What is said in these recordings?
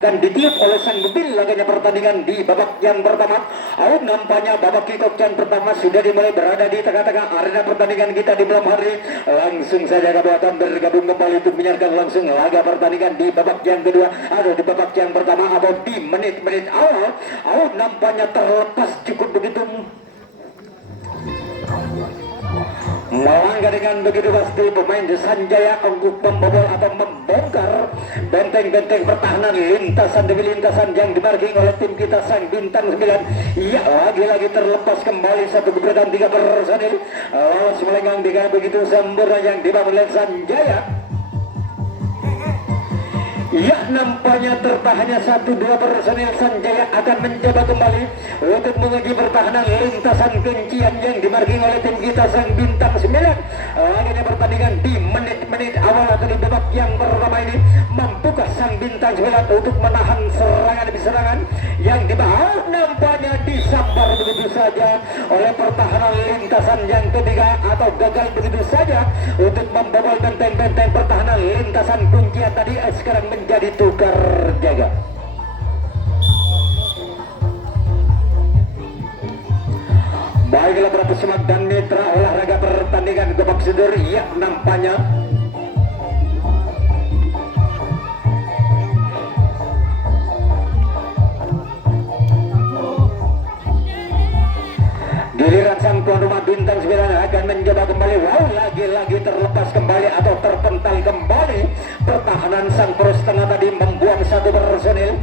dan ditiup oleh sang mobil. Laganya pertandingan di babak yang pertama. Out nampaknya babak kick-off yang pertama sudah dimulai, berada di tengah-tengah arena pertandingan kita di malam hari. Langsung saja Kabupaten bergabung kembali untuk menyiarkan langsung laga pertandingan di babak yang kedua atau di babak yang pertama atau di menit-menit awal. Out nampaknya terlepas cukup begitu melanggar dengan begitu pasti pemain Sanjaya untuk membobol atau membongkar benteng-benteng pertahanan lintasan demi lintasan yang dimarking oleh tim kita sang bintang 9. Ya, lagi-lagi terlepas kembali satu keberadaan 3 personil lolos melenggang dengan begitu sempurna yang dibangun oleh Sanjaya. Ya, nampaknya tertahannya 1-2 personil Sanjaya akan mencoba kembali untuk menguji pertahanan lintasan kuncian yang dimarking oleh tim kita sang bintang 9. Akhirnya pertandingan di menit-menit awal atau di babak yang pertama ini mampukah sang bintang 9 untuk menahan serangan demi serangan yang dibahas. Nampaknya disambar begitu saja oleh pertahanan lintasan yang ketiga atau gagal begitu saja untuk membobol benteng-benteng pertahanan lintasan kuncian tadi. Sekarang menjadi tukar jaga. Baiklah para pesemak dan mitra olahraga pertandingan babak seder. Ya, nampaknya giliran sang tuan rumah bintang 9 akan mencoba kembali. Wow, lagi-lagi terlepas kembali atau terpental kembali pertahanan sang poros tengah tadi membuang 1 personil.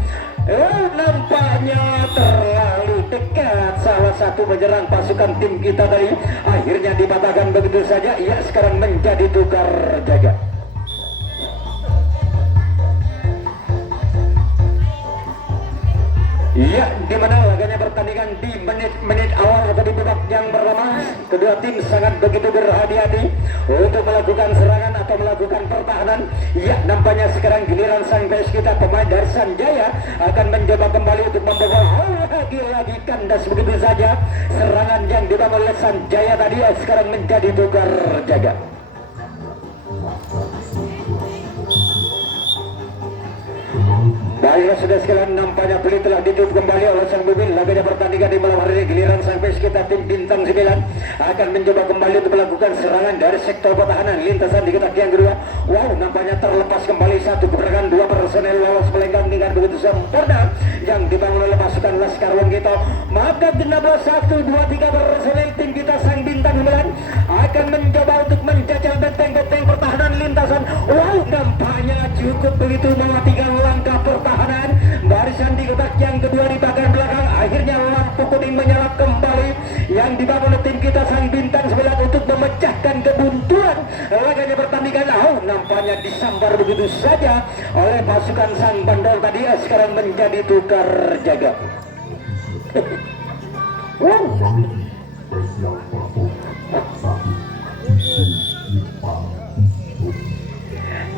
Nampaknya terlalu dekat salah satu menyerang pasukan tim kita tadi, akhirnya dipatahkan begitu saja. Ya, sekarang menjadi tukar jaga. Ya, di mana laganya pertandingan di menit-menit awal atau di babak yang pertama, kedua tim sangat begitu berhati-hati untuk melakukan serangan atau melakukan pertahanan. Ya, nampaknya sekarang giliran sang PS kita pemain dari Sanjaya akan mencoba kembali untuk membobol. Lagi-lagi kandas begitu saja serangan yang dibangun oleh Sanjaya tadi. Sekarang menjadi tukar jaga. Baiklah sudah sekalian, nampaknya beli telah ditutup kembali oleh sang mobil. Laganya pertandingan di malam hari ini giliran sang pes kita tim bintang 9 akan mencoba kembali untuk melakukan serangan dari sektor pertahanan lintasan di kotak yang kedua. Wow, nampaknya terlepas kembali satu keberadaan 2 personel lolos melenggang dengan begitu sempurna yang dibangun oleh pasukan Laskar Wongkito. Maka genap 1, 2, 3 personel tim kita sang bintang 9 akan mencoba untuk menjajal benteng-benteng pertahanan lintasan. Wow, nampaknya cukup begitu mematikan langkah pertahanan barisan di kotak yang kedua di bagian belakang. Akhirnya lampu kuning menyala kembali yang dibangun oleh tim kita sang bintang 9 untuk memecahkan kebuntuan laganya pertandingan. Nampaknya disambar begitu saja oleh pasukan sang bandol tadi. Sekarang menjadi tukar jaga.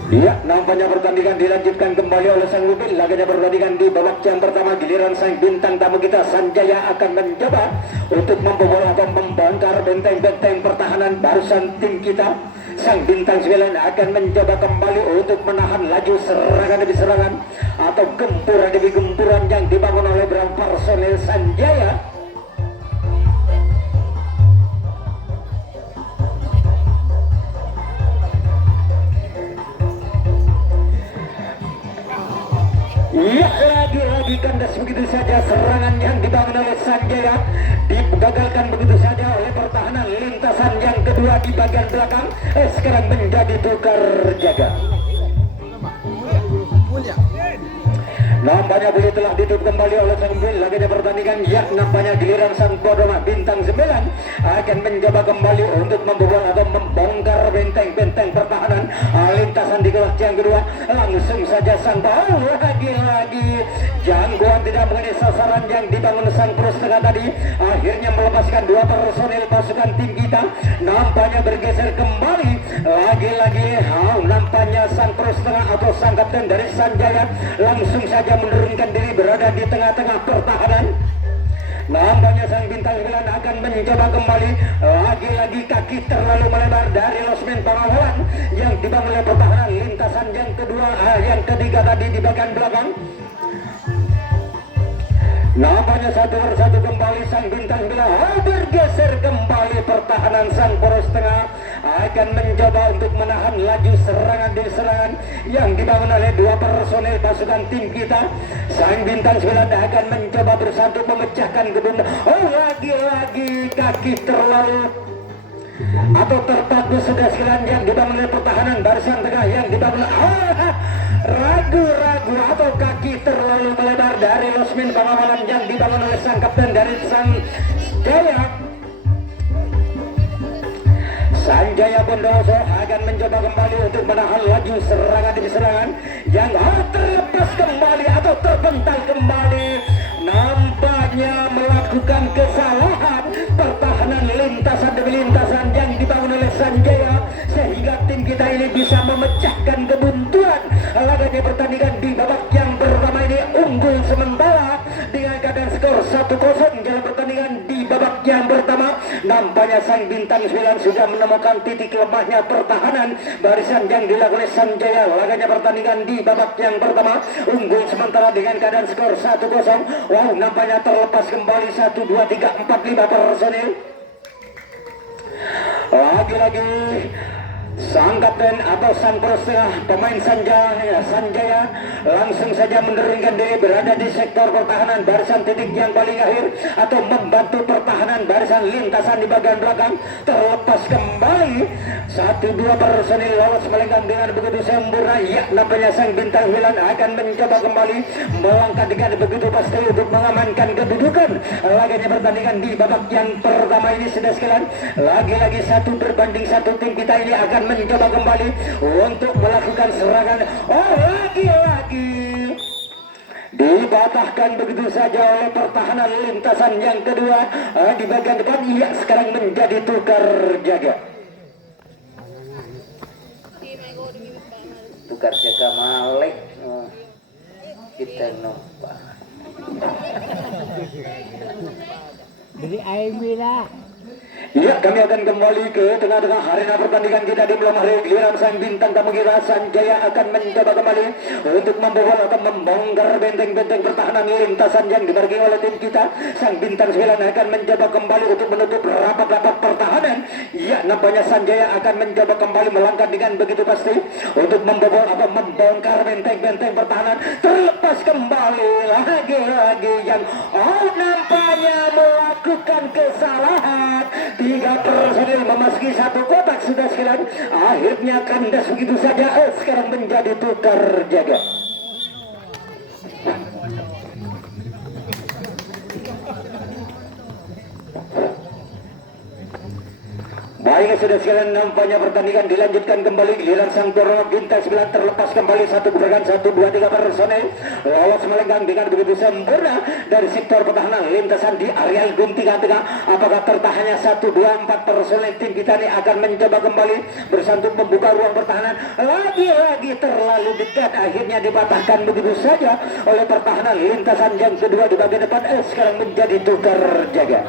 Ya, nampaknya pertandingan dilanjutkan kembali oleh sang mobil. Laganya pertandingan di babak yang pertama giliran sang bintang tamu kita Sanjaya akan mencoba untuk membobol atau membongkar benteng-benteng pertahanan barisan tim kita. Sang bintang 9 akan mencoba kembali untuk menahan laju serangan demi serangan atau gempuran demi gempuran yang dibangun oleh beberapa personel Sanjaya. Ya, lagi-lagi kandas begitu saja serangan yang dibangun oleh Sanjaya, digagalkan begitu saja oleh pertahanan lintasan yang kedua di bagian belakang. Sekarang menjadi tukar jaga. Nampaknya boleh telah ditutup kembali oleh sang mobil. Laganya pertandingan. Ya, nampaknya giliran sang Kodoma bintang 9 akan mencoba kembali untuk membobol atau membongkar benteng-benteng pertahanan lintasan di kelas yang kedua. Langsung saja sang lagi-lagi jangkauan tidak mengenai sasaran yang dibangun sang poros tengah tadi. Akhirnya melepaskan 2 personil pasukan tim kita. Nampaknya bergeser kembali lagi-lagi. Nampaknya sang poros tengah atau sang kapten dari Sanjaya langsung saja menurunkan diri berada di tengah-tengah pertahanan. Nampaknya sang bintang 9 akan mencoba kembali. Lagi-lagi kaki terlalu melebar dari losmen pengawalan yang dibangun oleh pertahanan lintasan yang kedua, yang ketiga tadi di bagian belakang. Nampaknya satu persatu kembali sang bintang 9 bergeser kembali pertahanan sang poros tengah akan mencoba untuk menahan laju serangan demi serangan yang dibangun oleh dua personel pasukan tim kita. Sang bintang 9 akan mencoba bersatu memecahkan gedung. Lagi-lagi kaki terlalu atau terpaku sudah sekalian yang dibangun oleh pertahanan barisan tengah yang dibangun ragu-ragu atau kaki terlalu melebar dari losmen pengawalan yang dibangun oleh sang kapten dari Sanjaya. Sanjaya Bondowoso akan mencoba kembali untuk menahan laju serangan demi serangan yang terlepas kembali atau terbental kembali. Nampaknya melakukan kesalahan pertahanan lintasan demi lintasan yang dibangun oleh Sanjaya sehingga tim kita ini bisa memecahkan kebuntuan laganya pertandingan di babak yang pertama ini unggul sementara dengan keadaan skor 1-0 dalam pertandingan di babak yang pertama. Nampaknya sang bintang 9 sudah menemukan titik lemahnya pertahanan barisan yang dilakukan oleh Sanjaya. Laganya pertandingan di babak yang pertama unggul sementara dengan keadaan skor 1-0. Wow, nampaknya terlepas kembali 1, 2, 3, 4, 5 personil. Lagi-lagi sang kapten atau sang poros tengah pemain Sanjaya langsung saja menurunkan diri berada di sektor pertahanan barisan titik yang paling akhir atau membantu pertahanan barisan lintasan di bagian belakang. Terlepas kembali 1-2 personil lolos melenggang dengan begitu sempurna. Ya, nampaknya sang bintang 9 akan mencoba kembali melangkah dengan begitu pasti untuk mengamankan kedudukan laganya pertandingan di babak yang pertama ini. Sudah sekalian lagi-lagi 1 berbanding 1 tim kita ini akan mencoba kembali untuk melakukan serangan. Lagi-lagi dibatahkan begitu saja oleh pertahanan lintasan yang kedua di bagian depan. Ia sekarang menjadi tukar jaga. Tukar jaga Malik. Kita nampak. Jadi Aimila. Ya, kami akan kembali ke tengah-tengah arena pertandingan kita di malam hari. Giliran sang bintang tamu kita Sanjaya akan mencoba kembali untuk membobol atau membongkar benteng-benteng pertahanan lintasan yang dibagi oleh tim kita. Sang bintang 9 akan mencoba kembali untuk menutup rapat-rapat pertahanan. Ya, nampaknya Sanjaya akan mencoba kembali melangkah dengan begitu pasti untuk membobol atau membongkar benteng-benteng pertahanan. Terlepas kembali lagi-lagi yang nampaknya melakukan kesalahan. 3 personil memasuki 1 kotak sudah sekalian. Akhirnya kandas begitu saja. Sekarang menjadi tukar jaga. Baik, sudah sekalian nampaknya pertandingan dilanjutkan kembali. Giliran sang Toro bintang 9 terlepas kembali 1 gerakan 1, 2, 3 personel lolos melenggang dengan begitu sempurna dari sektor pertahanan lintasan di area gunting tengah. Apakah tertahannya 1, 2, 4 personel tim kita ini akan mencoba kembali bersantun membuka ruang pertahanan. Lagi-lagi terlalu dekat, akhirnya dipatahkan begitu saja oleh pertahanan lintasan yang kedua di bagian depan. Sekarang menjadi tukar jaga.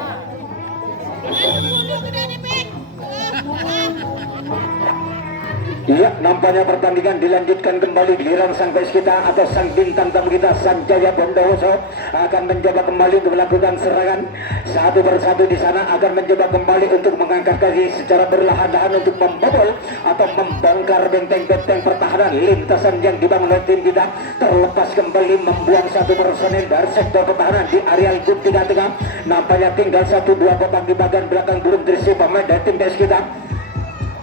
Iya, nampaknya pertandingan dilanjutkan kembali. Giliran sang pes kita atau sang bintang tamu kita Sanjaya Bondowoso akan mencoba kembali untuk melakukan serangan. 1 persatu di sana akan mencoba kembali untuk mengangkat kaki secara berlahan-lahan untuk membobol atau membongkar benteng-benteng pertahanan lintasan yang dibangun oleh tim kita. Terlepas kembali membuang 1 personil dari sektor pertahanan di area gunting tengah. Nampaknya tinggal 1-2 kotak di bagian belakang belum terisi pemain dari tim pes kita.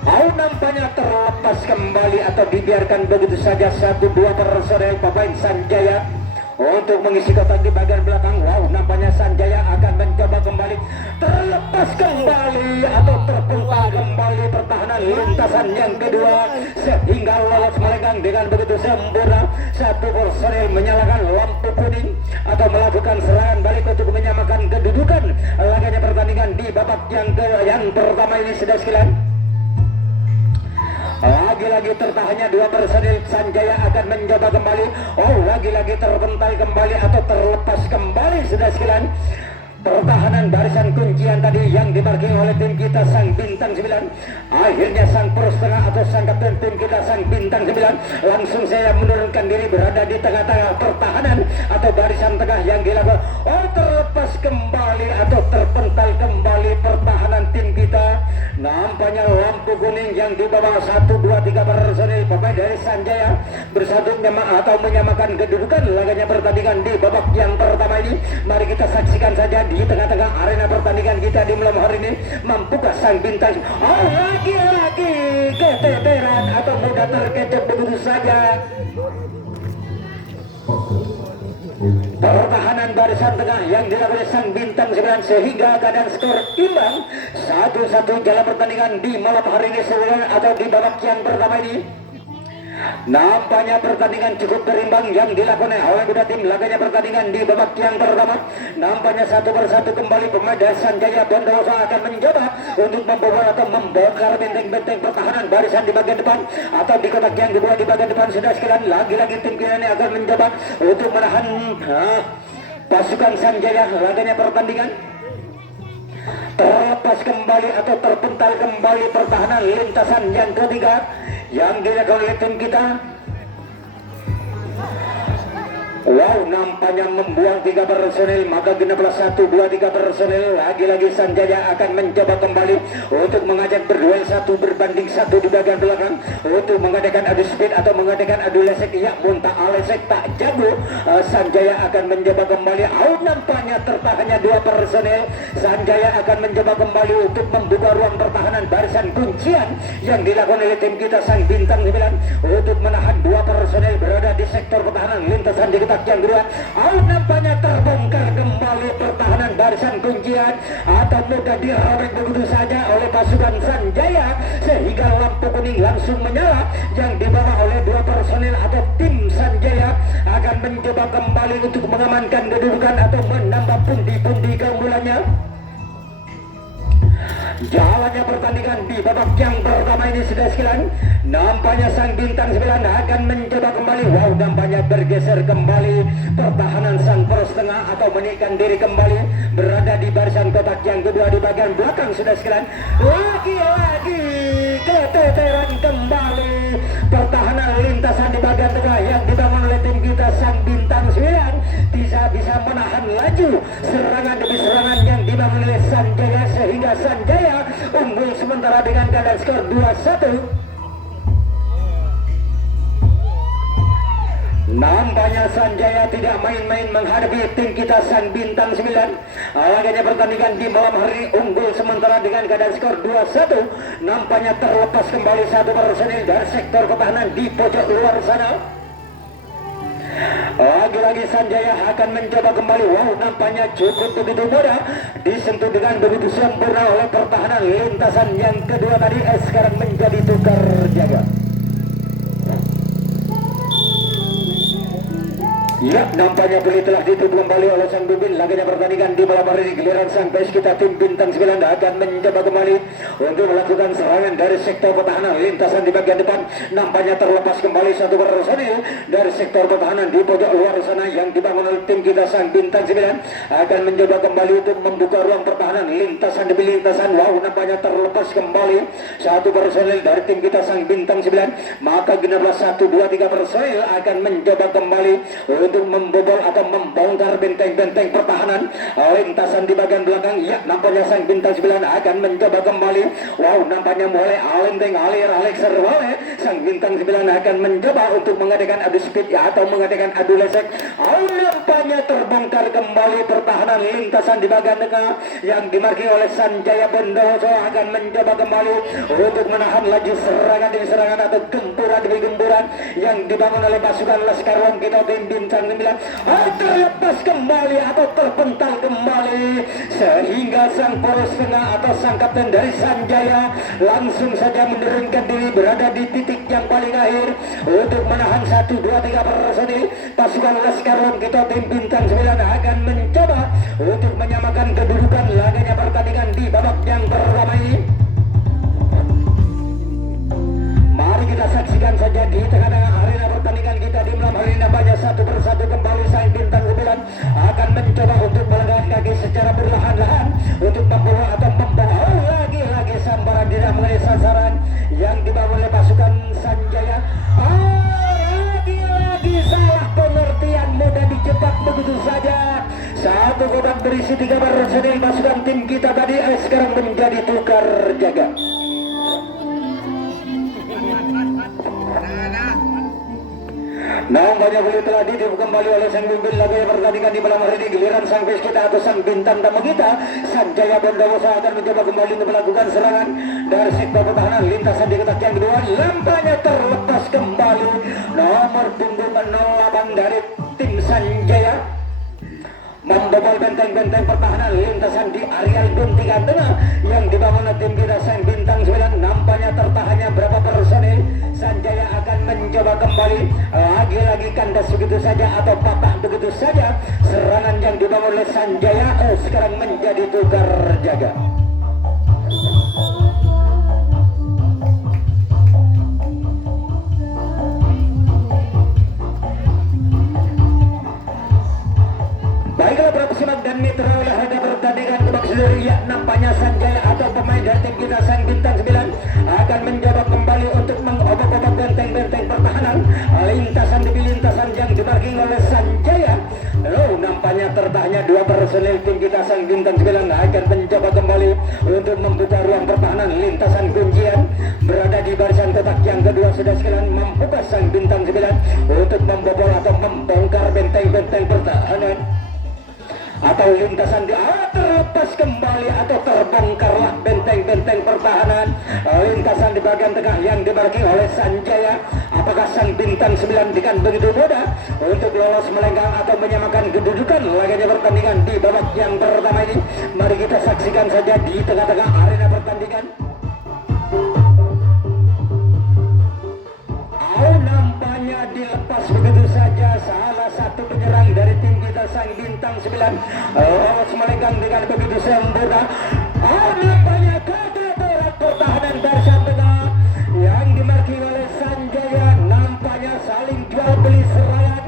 Nampaknya terlepas kembali atau dibiarkan begitu saja 1-2 personel pemain Sanjaya untuk mengisi kotak di bagian belakang. Wow, nampaknya Sanjaya akan mencoba kembali. Terlepas kembali atau terputar kembali pertahanan lintasan yang kedua sehingga lolos melenggang dengan begitu sempurna. 1 personel menyalakan lampu kuning atau melakukan serangan balik untuk menyamakan kedudukan laganya pertandingan di babak yang pertama ini. Sudah sekalian, lagi-lagi tertahannya 2 personil Sanjaya akan mencoba kembali. Lagi-lagi terbental kembali atau terlepas kembali. Sudah sekalian, pertahanan barisan kuncian tadi yang dimarking oleh tim kita sang bintang 9. Akhirnya sang pro setengah atau sang kapten tim kita sang bintang 9 langsung saya menurunkan diri berada di tengah-tengah pertahanan atau barisan tengah yang dilakukan. Oh, terlepas kembali atau terpental kembali pertahanan tim kita. Nampaknya lampu kuning yang di bawah 1, 2, 3 personil pemain dari Sanjaya bersatu atau menyamakan kedudukan laganya pertandingan di babak yang pertama ini. Mari kita saksikan saja di tengah-tengah arena pertandingan kita di malam hari ini. Mampukah sang bintang lagi-lagi keteteran atau mudah terkecoh begitu saja. Pertahanan barisan tengah yang dilakukan sang bintang 9 sehingga keadaan skor imbang 1-1 dalam pertandingan di malam hari ini atau di babak yang pertama ini. Nampaknya pertandingan cukup berimbang yang dilakukan oleh kedua tim. Laganya pertandingan di babak yang pertama. Nampaknya satu persatu kembali pemain dari Sanjaya Bondowoso akan mencoba untuk membobol atau membongkar benteng-benteng pertahanan barisan di bagian depan atau di kotak yang kedua di bagian depan. Sudah sekalian lagi-lagi tim kita ini akan mencoba untuk menahan pasukan Sanjaya. Laganya pertandingan terlepas kembali atau terpental kembali pertahanan lintasan yang ketiga yang dilakukan oleh tim kita. Wow, nampaknya membuang 3 personil, maka genaplah 1, 2, 3 personil. Lagi-lagi Sanjaya akan mencoba kembali untuk mengajak berduel 1 berbanding 1 di bagian belakang untuk mengadakan adu speed atau mengadakan adu lesek. Ya, muntah lesek tak jago. Sanjaya akan mencoba kembali. Nampaknya tertahannya 2 personil. Sanjaya akan mencoba kembali untuk membuka ruang pertahanan barisan kuncian yang dilakukan oleh tim kita sang bintang 9 untuk menahan 2 personil berada di sektor pertahanan lintasan di yang kedua. Nampaknya terbongkar kembali pertahanan barisan kuncian atau mudah dirobek begitu saja oleh pasukan Sanjaya sehingga lampu kuning langsung menyala yang dibawa oleh 2 personil atau tim Sanjaya akan mencoba kembali untuk mengamankan kedudukan atau menambah pundi-pundi keunggulannya. Jalannya pertandingan di babak yang pertama ini sudah sekalian. Nampaknya sang bintang 9 akan mencoba kembali. Wow, nampaknya bergeser kembali pertahanan sang poros tengah atau menikkan diri kembali berada di barisan kotak yang kedua di bagian belakang sudah sekalian. Lagi-lagi keteteran kembali pertahanan lintasan di bagian tengah yang dibangun oleh tim kita sang bintang 9 bisa menahan laju serangan demi serangan yang dibangun oleh Sanjaya sehingga Sanjaya unggul sementara dengan keadaan skor 2-1. Nampaknya Sanjaya tidak main-main menghadapi tim kita sang bintang 9. Laganya pertandingan di malam hari unggul sementara dengan keadaan skor 2-1. Nampaknya terlepas kembali 1 personil dari sektor pertahanan di pojok luar sana. Lagi-lagi Sanjaya akan mencoba kembali. Wow, nampaknya cukup begitu mudah disentuh dengan begitu sempurna oleh pertahanan lintasan yang kedua tadi. Sekarang menjadi tukar jaga. Ya, nampaknya beli telah ditutup kembali oleh sang Bubin. Laganya pertandingan di malam hari ini giliran sang pes kita tim bintang 9 akan mencoba kembali untuk melakukan serangan dari sektor pertahanan lintasan di bagian depan. Nampaknya terlepas kembali 1 personil dari sektor pertahanan di pojok luar sana yang dibangun oleh tim kita sang bintang 9 akan mencoba kembali untuk membuka ruang pertahanan lintasan demi lintasan. Wow, nampaknya terlepas kembali 1 personil dari tim kita sang bintang 9, maka genaplah 1, 2, 3 personil akan mencoba kembali untuk membobol atau membongkar benteng-benteng pertahanan lintasan di bagian belakang. Ya, nampaknya sang bintang 9 akan mencoba kembali. Wow, nampaknya mulai alenteng alir Alexer Wale. Sang bintang 9 akan mencoba untuk mengadakan adu speed ya, atau mengadakan adu lesek. Nampaknya terbongkar kembali pertahanan lintasan di bagian tengah yang dimarki oleh Sanjaya Bondowoso akan mencoba kembali untuk menahan laju serangan demi serangan atau gempuran demi gempuran yang dibangun oleh pasukan Laskar Wong kita tim bintang 9. Terlepas kembali atau terpental kembali sehingga sang poros tengah atau sang kapten dari Sanjaya langsung saja menurunkan diri berada di titik yang paling akhir untuk menahan 1, 2, 3 personil. Pasukan Laskar Wong kita tim bintang 9 akan mencoba untuk menyamakan kedudukan laganya pertandingan di babak yang pertama ini. Mari kita saksikan saja di tengah-tengah arena pertandingan kita di malam hari ini. Nampaknya 1 persatu kembali sang bintang 9 akan mencoba untuk melangkah kaki secara perlahan Satu kotak berisi 3 personil pasukan tim kita tadi sekarang menjadi tukar jaga. Nampaknya boleh telah ditiup kembali oleh sang pimpin laga yang pertandingan di malam hari ini. Giliran sang pes kita atau sang bintang tamu kita Sanjaya Bondowoso akan mencoba kembali untuk melakukan serangan dari sektor pertahanan. Lintasan di kotak yang kedua, lampanya terlepas kembali. Nomor punggung 08 dari tim Sanjaya membobol benteng-benteng pertahanan. Lintasan di areal guntingan tengah yang dibangun oleh tim kita sang bintang 9. Nampaknya tertahannya berapa personil. Sanjaya akan mencoba kembali lagi-lagi kandas begitu saja atau patah begitu saja. Serangan yang dibangun oleh Sanjaya sekarang menjadi tukar jaga. Baiklah para pesimak dan mitra olahraga pertandingan kebak seluruh, ya nampaknya Sanjaya atau pemain dari tim kita sang bintang 9 akan mencoba kembali untuk mengobok-obok benteng-benteng pertahanan. Lintasan demi lintasan yang dimarking oleh Sanjaya. Lalu nampaknya tertahannya 2 personil tim kita sang bintang 9 akan mencoba kembali untuk membuka ruang pertahanan. Lintasan kuncian berada di barisan kotak yang kedua sudah sekalian membuka sang bintang 9 untuk membobol atau membongkar benteng-benteng pertahanan. Atau lintasan di terlepas kembali atau terbongkarlah benteng-benteng pertahanan. Lintasan di bagian tengah yang dimarking oleh Sanjaya. Apakah sang bintang 9 dengan begitu mudah untuk lolos melenggang atau menyamakan kedudukan laganya pertandingan di babak yang pertama ini? Mari kita saksikan saja di tengah-tengah arena pertandingan. Nampaknya dilepas begitu saja salah satu penyerang dari tim kita sang bintang 9 lolos melenggang dengan begitu sempurna. Nampaknya kegagalan pertahanan barisan tengah yang dimarking oleh Sanjaya. Nampaknya saling jual beli serangan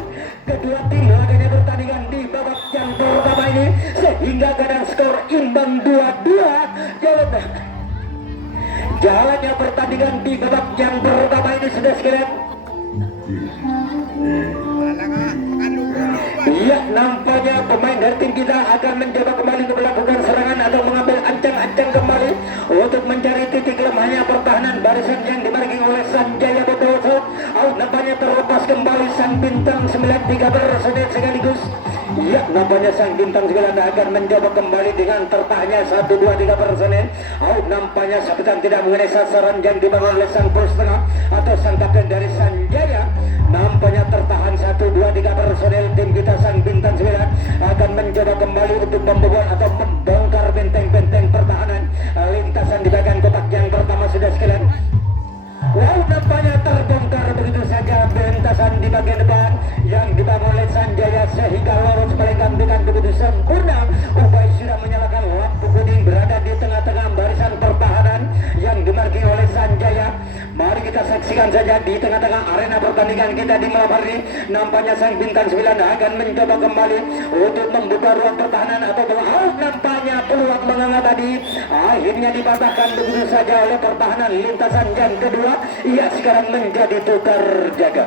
kedua tim laganya pertandingan di babak yang pertama ini sehingga keadaan skor imbang 2-2. Jalannya pertandingan di babak yang pertama ini sudah sekalian. Iya, nampaknya pemain dari tim kita akan mencoba kembali untuk melakukan serangan atau mengambil ancang-ancang kembali untuk mencari titik lemahnya pertahanan barisan yang dimarking oleh Sanjaya Bondowoso. Nampaknya terlepas kembali sang bintang 9 3 personil sekaligus. Iya, nampaknya sang bintang 9 akan mencoba kembali dengan tertahannya 1 2 3 personil. Nampaknya sabetan tidak mengenai sasaran yang dibangun oleh sang pos tengah atau sang kapten dari Sanjaya. Nampaknya tertahan 1 2 3 personil tim kita sang bintang 9 akan mencoba kembali untuk membobol atau membongkar benteng-benteng pertahanan. Lintasan di bagian kotak yang pertama sudah sekalian. Nampaknya terbongkar begitu saja bentasan di bagian depan yang dibangun oleh Sanjaya sehingga lolos melenggang dengan begitu sempurna. Ubay sudah menyalakan lampu kuning berada di tengah-tengah barisan pertahanan yang dimarking oleh Sanjaya. Mari kita saksikan saja di tengah-tengah arena pertandingan kita di malam hari ini. Nampaknya sang bintang 9 akan mencoba kembali untuk membuka ruang pertahanan atau nampaknya peluang menganga tadi akhirnya dipatahkan begitu saja oleh pertahanan lintasan yang kedua. Ia sekarang menjadi tukar jaga.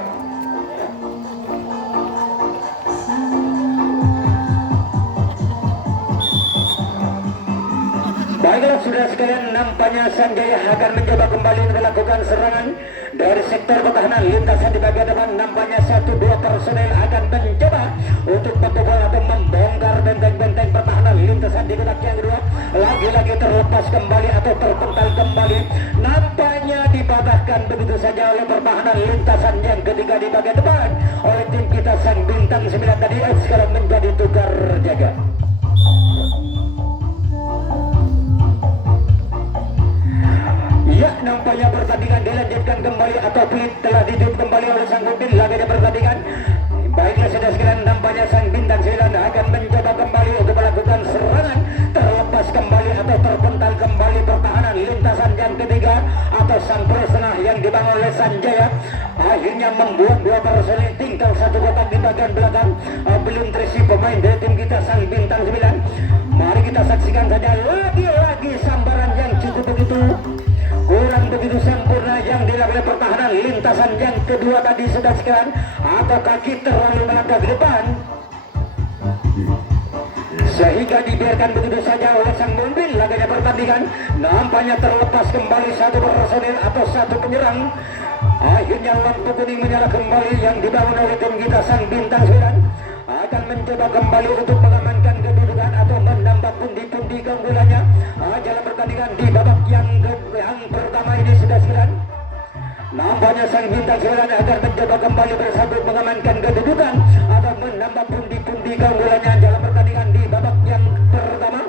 Baiklah sudah sekalian, nampaknya Sanjaya akan mencoba kembali melakukan serangan dari sektor pertahanan. Lintasan di bagian depan nampaknya 1 2 personel akan mencoba untuk membobol atau membongkar benteng-benteng pertahanan. Lintasan di kotak yang kedua lagi-lagi terlepas kembali atau terpental kembali. Nampaknya dipatahkan begitu saja oleh pertahanan. Lintasan yang ketiga di bagian depan oleh tim kita sang bintang 9 tadi sekarang menjadi tukar jaga. Ya, nampaknya pertandingan dilanjutkan kembali atau telah ditutup kembali oleh sang pemimpin laganya pertandingan. Baiklah sudah sekalian, nampaknya sang bintang 9 akan mencoba kembali untuk melakukan serangan terlepas kembali atau terpental kembali pertahanan. Lintasan yang ketiga atau sang poros tengah yang dibangun oleh Sanjaya akhirnya membuat 2 personil tinggal 1 kotak di bagian belakang. Belum terisi pemain dari tim kita sang bintang 9. Mari kita saksikan saja lagi-lagi sambaran yang cukup begitu kurang begitu sempurna yang dilakukan pertahanan. Lintasan yang kedua tadi sudah sekalian atau kaki terlalu melangkah ke depan sehingga dibiarkan begitu saja oleh sang pemimpin laganya pertandingan. Nampaknya terlepas kembali satu personil atau satu penyerang. Akhirnya lampu kuning menyala kembali yang dibangun oleh tim kita sang bintang 9 akan mencoba kembali untuk mengamankan kedudukan atau menambah pundi-pundi keunggulannya dalam pertandingan di babak yang pertama ini sudah 9. Nampaknya sang bintang 9 akan mencoba kembali bersatu mengamankan kedudukan atau menambah pundi-pundi keunggulannya dalam pertandingan di babak yang pertama.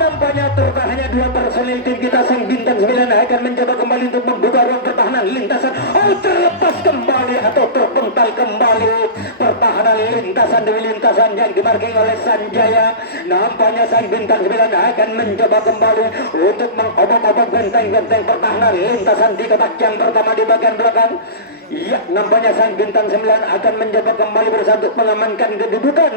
Nampaknya tertahannya dua personil tim kita sang bintang 9 akan mencoba kembali untuk membuka ruang pertahanan lintasan. Terlepas kembali atau terpental kembali pertahanan lintasan demi lintasan yang dimarking oleh Sanjaya. Nampaknya sang bintang 9 akan mencoba kembali untuk mengobak-obak benteng-benteng pertahanan lintasan di kotak yang pertama di bagian belakang. Ya, nampaknya sang bintang 9 akan mencoba kembali bersatu mengamankan kedudukan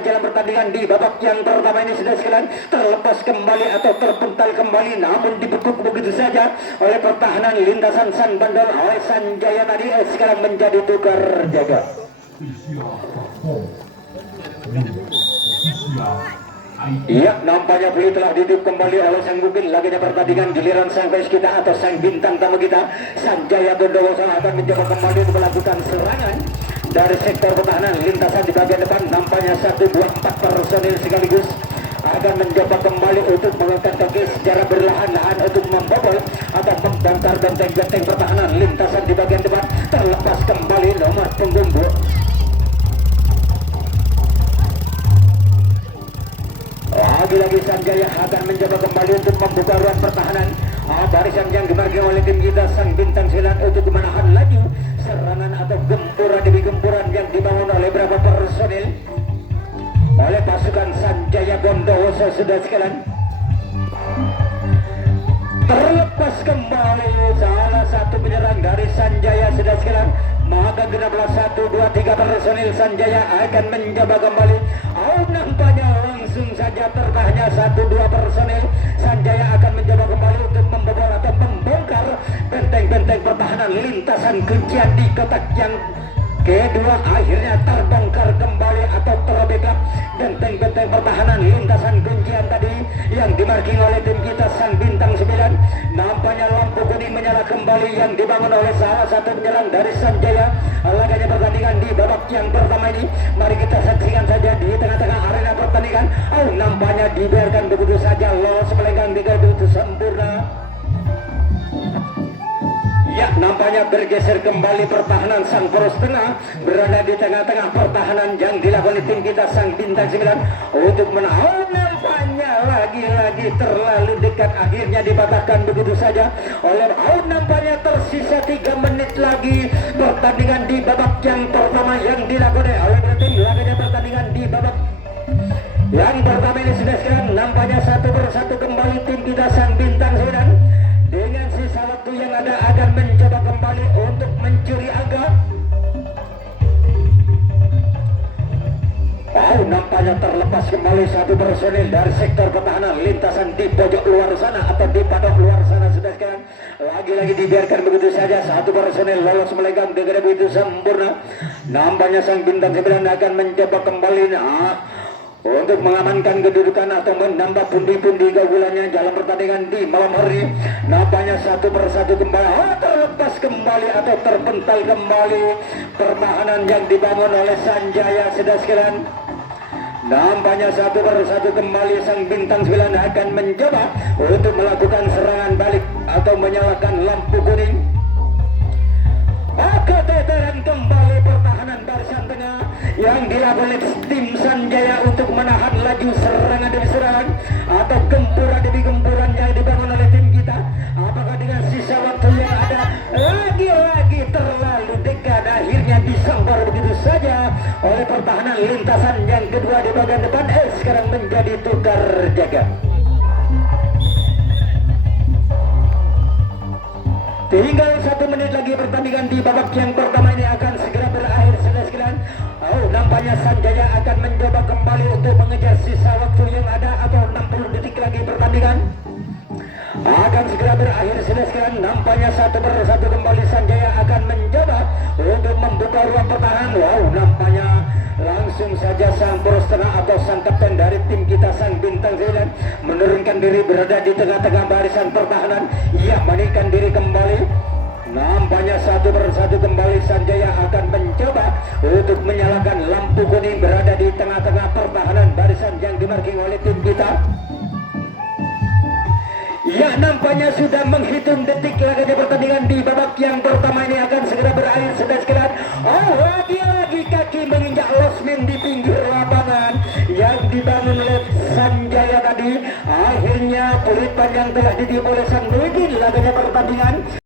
dalam pertandingan di babak yang pertama ini sudah sekalian. Terlepas kembali atau terpental kembali namun dibekuk begitu saja oleh pertahanan lintasan San Bandol oleh Sanjaya tadi. Sekarang menjadi tukar jaga. Iya, nampaknya beliau telah ditiup kembali oleh sang pemimpin laganya pertandingan giliran sang pes kita atau sang bintang tamu kita Sanjaya Bondowoso akan mencoba kembali untuk melakukan serangan dari sektor pertahanan lintasan di bagian depan. Nampaknya 1, 2, 4 personil sekaligus akan mencoba kembali untuk mengangkat kaki secara berlahan-lahan untuk membobol atau membongkar benteng-benteng pertahanan lintasan di bagian depan. Terlepas kembali nomor punggung 2. Lagi-lagi Sanjaya akan mencoba kembali untuk membuka ruang pertahanan barisan yang dimarking oleh tim kita sang bintang 9 untuk menahan laju serangan atau gempuran demi gempuran yang dibangun oleh beberapa personil oleh pasukan Sanjaya Bondowoso sudah sekalian. Terlepas kembali salah satu penyerang dari Sanjaya sudah sekalian, maka genaplah 1, 2, 3 personil Sanjaya akan mencoba kembali. Nampaknya langsung saja tertahnya 1, 2 personil Sanjaya akan mencoba kembali untuk membobol atau membongkar benteng-benteng pertahanan lintasan kuncian di kotak yang kedua. Akhirnya terbongkar kembali atau terbekap benteng-benteng pertahanan lintasan kuncian tadi yang dimarking oleh tim kita sang bintang 9. Nampaknya lampu kuning menyala kembali yang dibangun oleh salah satu penyerang dari Sanjaya laganya pertandingan di babak yang pertama ini. Mari kita saksikan saja di tengah-tengah arena pertandingan. Nampaknya dibiarkan begitu saja lolos melenggang begitu sempurna. Ya, nampaknya bergeser kembali pertahanan sang poros tengah berada di tengah-tengah pertahanan yang dilakukan tim kita sang bintang 9 untuk menahan. Nampaknya lagi-lagi terlalu dekat, akhirnya dibatalkan begitu saja oleh nampaknya tersisa 3 menit lagi pertandingan di babak yang pertama yang dilakukan oleh tim laganya pertandingan di babak yang pertama ini sudah sekarang. Nampaknya 1 persatu kembali tim kita sang bintang 9 dengan sisa waktu yang ada akan mencoba kembali untuk mencuri angka. Nampaknya terlepas kembali 1 personil dari sektor pertahanan lintasan di pojok luar sana atau di padok luar sana sudah sekarang. Lagi-lagi dibiarkan begitu saja 1 personil lolos melenggang dengan begitu sempurna. Nampaknya sang bintang 9 akan mencoba kembali untuk mengamankan kedudukan atau menambah pundi-pundi keunggulannya dalam pertandingan di malam hari. Nampaknya 1 persatu kembali terlepas kembali atau terpental kembali pertahanan yang dibangun oleh Sanjaya sudah sekalian. Nampaknya 1 persatu kembali sang bintang 9 akan mencoba untuk melakukan serangan balik atau menyalakan lampu kuning. Keteteran kembali pertahanan barisan tengah yang dilakukan oleh tim Sanjaya untuk menahan laju serangan demi serangan atau gempuran demi gempuran yang dibangun oleh tim kita. Apakah dengan sisa waktu yang ada lagi-lagi terlalu dekat, akhirnya disambar begitu saja oleh pertahanan lintasan yang kedua di bagian depan. Sekarang menjadi tukar jaga. Tinggal 1 menit lagi pertandingan di babak yang pertama ini akan segera berakhir sudah sekalian. Nampaknya Sanjaya akan mencoba kembali untuk mengejar sisa waktu yang ada atau 60 detik lagi pertandingan akan segera berakhir sudah sekalian. Nampaknya 1 persatu kembali Sanjaya akan mencoba untuk membuka ruang pertahanan. Wow, nampaknya langsung saja sang poros tengah atau sang kapten dari tim kita, sang bintang 9, menurunkan diri berada di tengah-tengah barisan pertahanan. Ia meninggikan diri kembali. Nampaknya satu persatu kembali Sanjaya akan mencoba untuk menyalakan lampu kuning berada di tengah-tengah pertahanan barisan yang dimarking oleh tim kita. Ya, nampaknya sudah menghitung detik lagi pertandingan di babak yang pertama ini akan segera berakhir sudah sekedar. Oh, lagi kaki menginjak losmen di pinggir lapangan yang dibangun oleh Sanjaya tadi. Akhirnya peluit panjang telah ditiup oleh sang Nurdin laganya pertandingan.